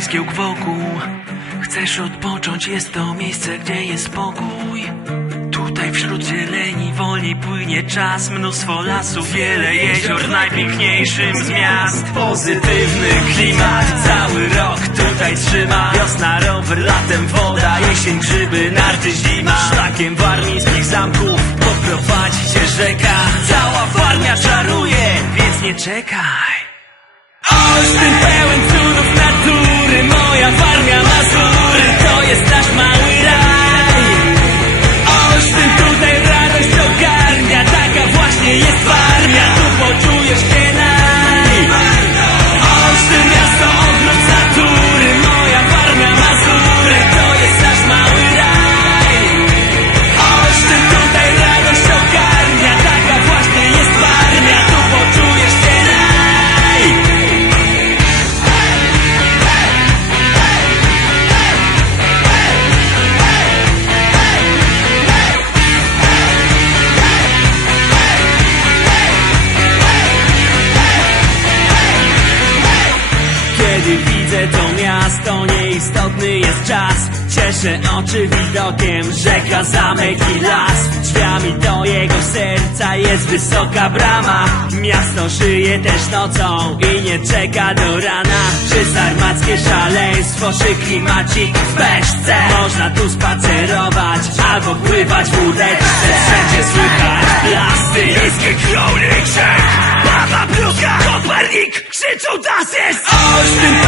zgiełk wokół Chcesz odpocząć, jest to miejsce, gdzie jest spokój. Tutaj wśród zieleni wolniej płynie czas Mnóstwo lasów, wiele jezior, najpiękniejszym z miast. Pozytywny klimat, cały rok tutaj trzyma. Wiosna, rower, latem woda, jesień, grzyby, narty, zima. Szlakiem warmińskich zamków poprowadzi cię rzeka. Cała farmia czaruje, więc nie czekaj. Olsztyn pełen くれもやっぱり jest czas. Cieszę oczy widokiem, rzeka, zamek i las. Drzwiami do jego serca jest wysoka brama. Miasto żyje też nocą i nie czeka do rana. Przez armackie szaleństwo, szyk i macik w beszce Można tu spacerować albo pływać w łódeczce. Wszędzie słychać blasty, niskie krony grzech Pawła Pluska, Kopernik krzyczą das jest Olsztyn